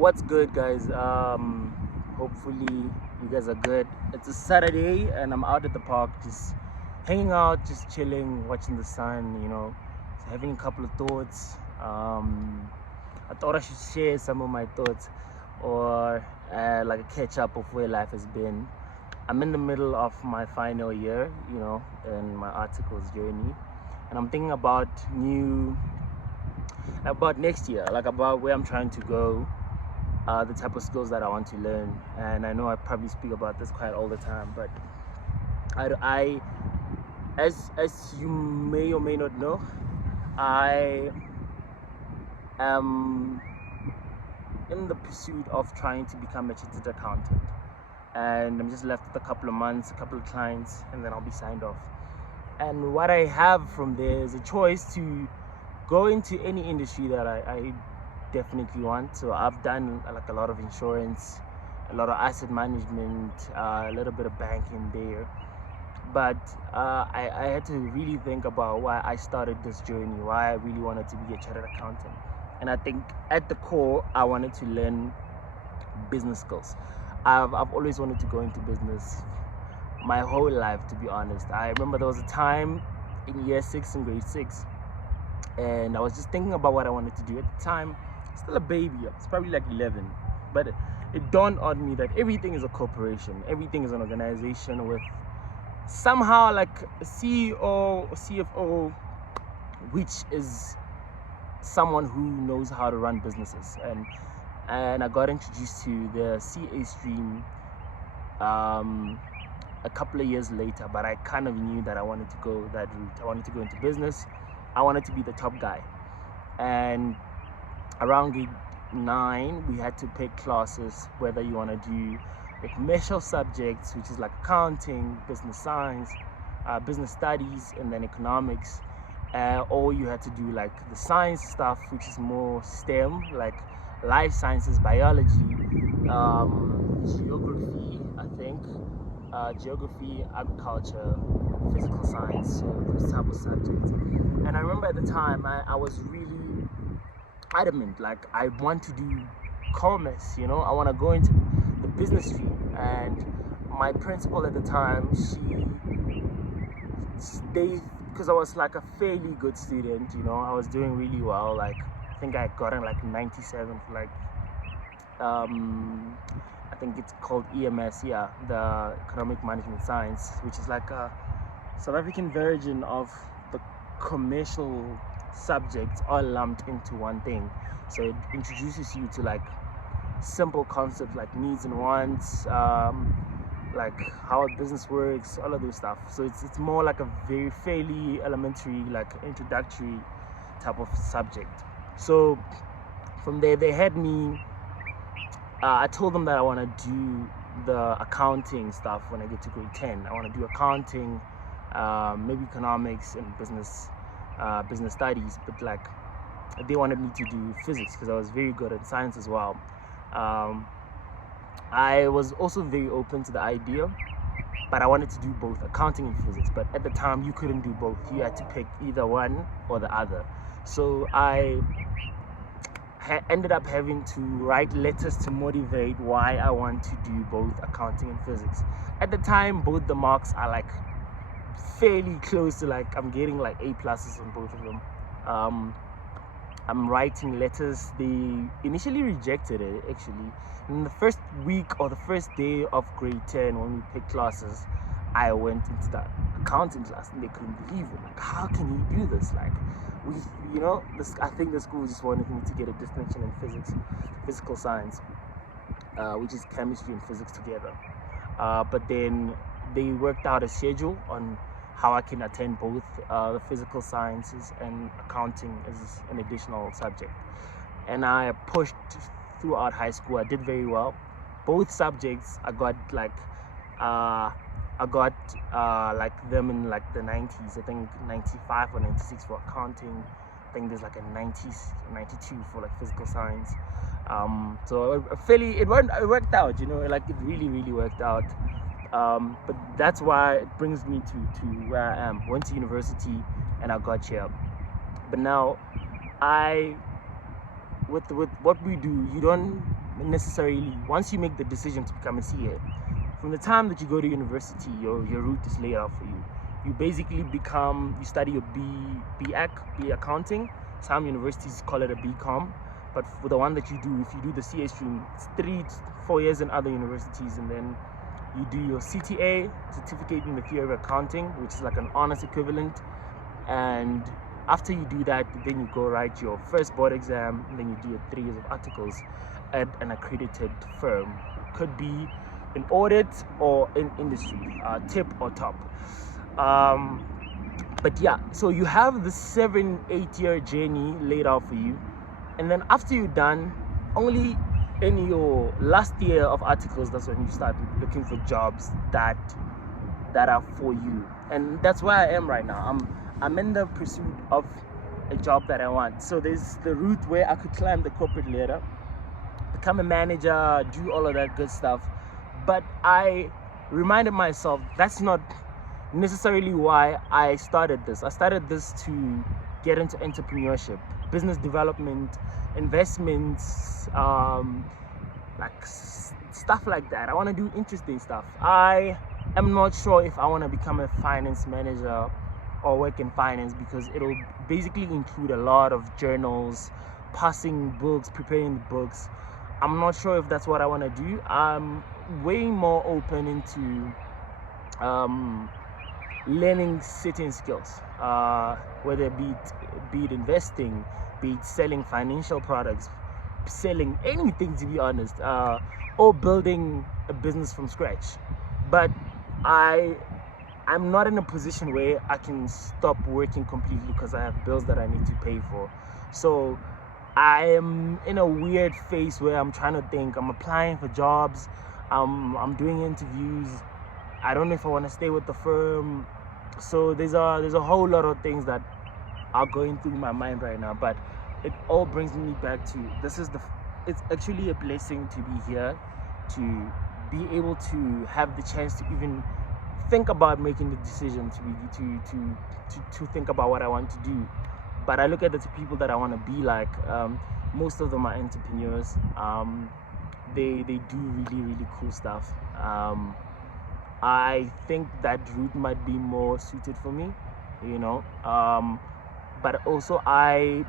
What's good, guys? Hopefully you guys are good. It's a Saturday and I'm out at the park just hanging out, just chilling, watching the sun, having a couple of thoughts. I thought I should share some of my thoughts or like a catch up of where life has been. I'm in the middle of my final year, in my articles journey, and I'm thinking about next year, like about where I'm trying to go, the type of skills that I want to learn. And I know I probably speak about this quite all the time, but as you may or may not know, I am in the pursuit of trying to become a chartered accountant, and I'm just left with a couple of months, a couple of clients, and then I'll be signed off. And what I have from there is a choice to go into any industry that I definitely want. So I've done like a lot of insurance, a lot of asset management, a little bit of banking there, but I had to really think about why I started this journey, why I really wanted to be a chartered accountant. And I think at the core I wanted to learn business skills. I've always wanted to go into business my whole life, to be honest. I remember there was a time in year 6 in grade 6, and I was just thinking about what I wanted to do at the time. Still a baby, it's probably like 11, but it dawned on me that everything is a corporation, everything is an organization with somehow like a CEO or CFO, which is someone who knows how to run businesses. And I got introduced to the CA stream a couple of years later, but I kind of knew that I wanted to go that route. I wanted to go into business. I wanted to be the top guy. And around grade 9, we had to pick classes, whether you want to do the commercial subjects, which is like accounting, business science, business studies, and then economics, or you had to do like the science stuff, which is more STEM, like life sciences, biology, geography, I think, geography, agriculture, physical science, so those type of subjects. And I remember at the time I was really adamant, like I want to do commerce, I want to go into the business stream. And my principal at the time, because I was like a fairly good student, I was doing really well. Like I think I got in like 97 for like I think it's called EMS, the economic management science, which is like a South African version of the commercial subjects all lumped into one thing. So it introduces you to like simple concepts like needs and wants, like how a business works, all of those stuff. So it's more like a very fairly elementary, like introductory type of subject. So from there they had me, I told them that I want to do the accounting stuff when I get to grade 10. I want to do accounting, maybe economics and business studies, but like they wanted me to do physics because I was very good at science as well. I was also very open to the idea, but I wanted to do both accounting and physics. But at the time you couldn't do both, you had to pick either one or the other. So I ended up having to write letters to motivate why I want to do both accounting and physics. At the time, both the marks are like fairly close to, like I'm getting like A+ on both of them. I'm writing letters. They initially rejected it, actually. In the first week or the first day of grade 10, when we picked classes, I went into that accounting class and they couldn't believe it. Like, how can you do this? Like, I think the school just wanted me to get a distinction in physical science, which is chemistry and physics together. But then they worked out a schedule on how I can attend both the physical sciences and accounting as an additional subject. And I pushed throughout high school. I did very well. Both subjects I got like them in like the 90s. I think 95 or 96 for accounting. I think there's like a 90s, 92 for like physical science. So it worked out, like it really worked out. But that's why it brings me to where I am. Went to university and I got here. But now with what we do, you don't necessarily, once you make the decision to become a CA, from the time that you go to university, your route is laid out for you. You basically you study your B accounting. Some universities call it a BCom, but for the one that you do, if you do the CA stream, it's 3 to 4 years in other universities, and then you do your CTA, certificate in the theory of accounting, which is like an honors equivalent. And after you do that, then you go write your first board exam, and then you do your 3 years of articles at an accredited firm. Could be in audit or in industry, tip or top. But yeah, so you have the 7-8 year journey laid out for you, and then after you're done, only in your last year of articles, that's when you start looking for jobs that are for you. And that's where I am right now. I'm in the pursuit of a job that I want. So there's the route where I could climb the corporate ladder, become a manager, do all of that good stuff. But I reminded myself that's not necessarily why I started this. I started this to get into entrepreneurship, business development, investments, like stuff like that. I want to do interesting stuff. I am not sure if I want to become a finance manager or work in finance, because it'll basically include a lot of journals, passing books, preparing the books. I'm not sure if that's what I want to do. I'm way more open into learning certain skills, whether be it investing, be it selling financial products, selling anything, to be honest, or building a business from scratch. But I'm not in a position where I can stop working completely because I have bills that I need to pay for. So I am in a weird phase where I'm trying to think. I'm applying for jobs, I'm doing interviews. I don't know if I want to stay with the firm. So there's a whole lot of things that are going through my mind right now. But it all brings me back to it's actually a blessing to be here, to be able to have the chance to even think about making the decision to think about what I want to do. But I look at the people that I want to be like. Most of them are entrepreneurs. They do really cool stuff. I think that route might be more suited for me, but also I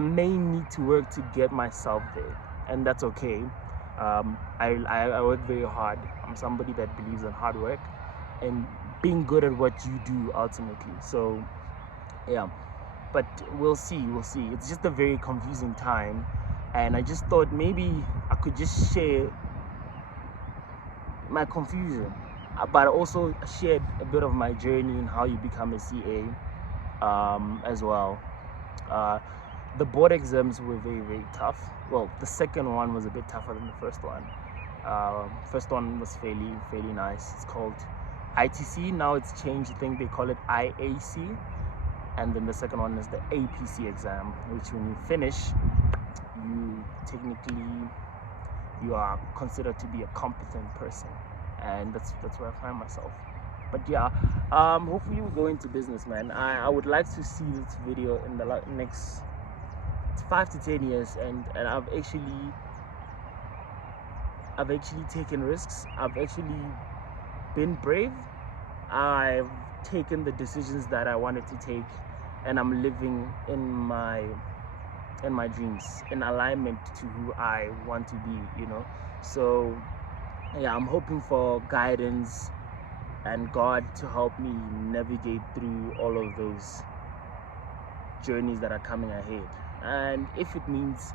may need to work to get myself there, and that's okay. I work very hard. I'm somebody that believes in hard work and being good at what you do ultimately. So yeah, but we'll see. It's just a very confusing time, and I just thought maybe I could just share my confusion, but also shared a bit of my journey and how you become a CA as well. The board exams were very tough. Well, the second one was a bit tougher than the first one. First one was fairly nice. It's called ITC. Now it's changed. I think they call it IAC. And then the second one is the APC exam, which when you finish, you are considered to be a competent person, and that's where I find myself. But yeah, hopefully we go into business, man. I would like to see this video in the next 5 to 10 years, and I've actually taken risks. I've actually been brave. I've taken the decisions that I wanted to take, and I'm living in my dreams, in alignment to who I want to be, So yeah, I'm hoping for guidance and God to help me navigate through all of those journeys that are coming ahead. And if it means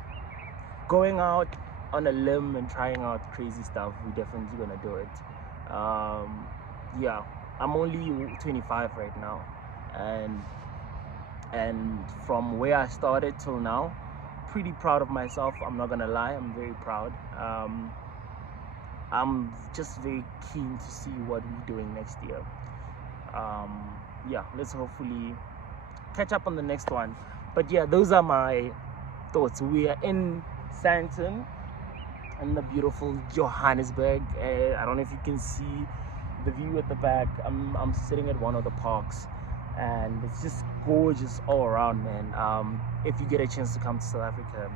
going out on a limb and trying out crazy stuff, we're definitely gonna do it. Yeah, I'm only 25 right now, and from where I started till now, pretty proud of myself. I'm not gonna lie, I'm very proud. I'm just very keen to see what we're doing next year. Yeah, let's hopefully catch up on the next one. But yeah, those are my thoughts. We are in Sandton, in the beautiful Johannesburg. I don't know if you can see the view at the back. I'm sitting at one of the parks, and it's just gorgeous all around, man. If you get a chance to come to South Africa,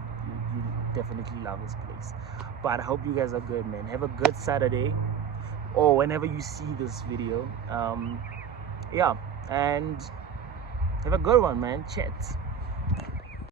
definitely love this place. But I hope you guys are good, man. Have a good Saturday, or whenever you see this video. Yeah, and have a good one, man. Chat.